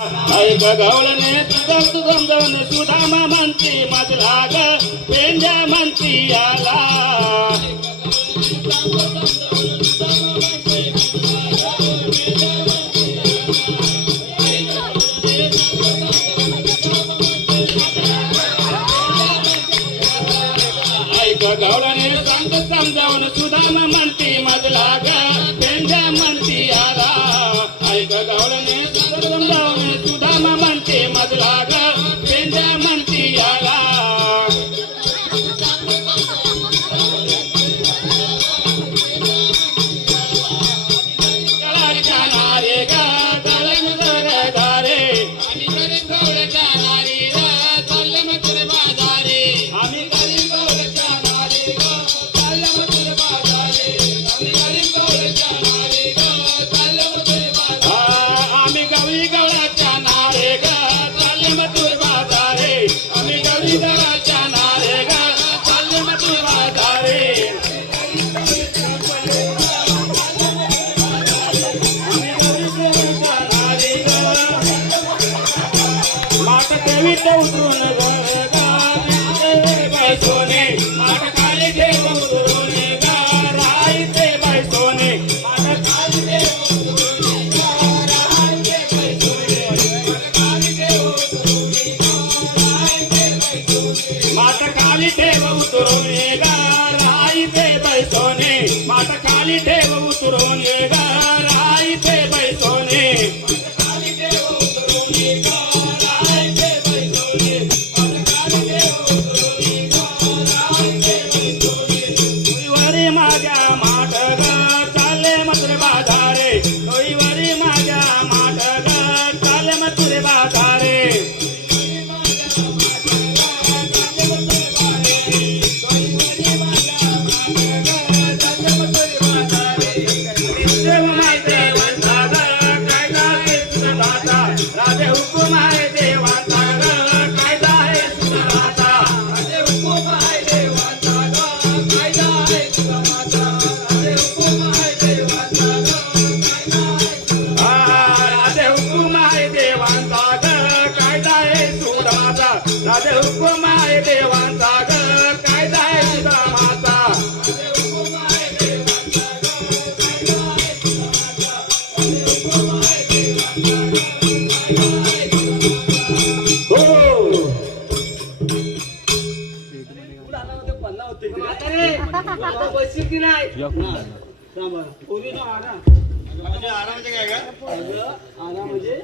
ऐक गवळणे समजावणे सुधामा म्हणती मजला ग पेंड्या म्हणती याला ऐक गवळणे समजावणे सुधामा म्हणती मजला ग पेंड्या म्हणती याला ऐक गवळणे समजावणे सुधामा म्हणते मजला ग पेंड्या म्हणती याला जाणारे ग तळम दारे आम्ही गरीब गवळच्या नारी ग चालले तुरे बाजारे आम्ही गरीब गवळच्या नारी ग चालले तुरे बाजारे आम्ही गरीब गवळच्या नारी ग चालले तुरे बाजारे आम्ही गवळी गवळच्या नारे ग चालले तुरे बाजारे आम्ही गवळी गवळच्या नारे ग चालले तुरे बाजारे उतरून बाय सोने माट काली ठेव उतरून राई ते बाय सोने माट काली ठेव उतरून राई ते बाय सोने माट काली ठेव उतरून राई ते बाय सोने माट काली ठेव उतरून राई ते बाय सोने राधे हुकुम आहे देवांचा ग कायदा आहे सुदामाचा आराम म्हणजे काय का आराम म्हणजे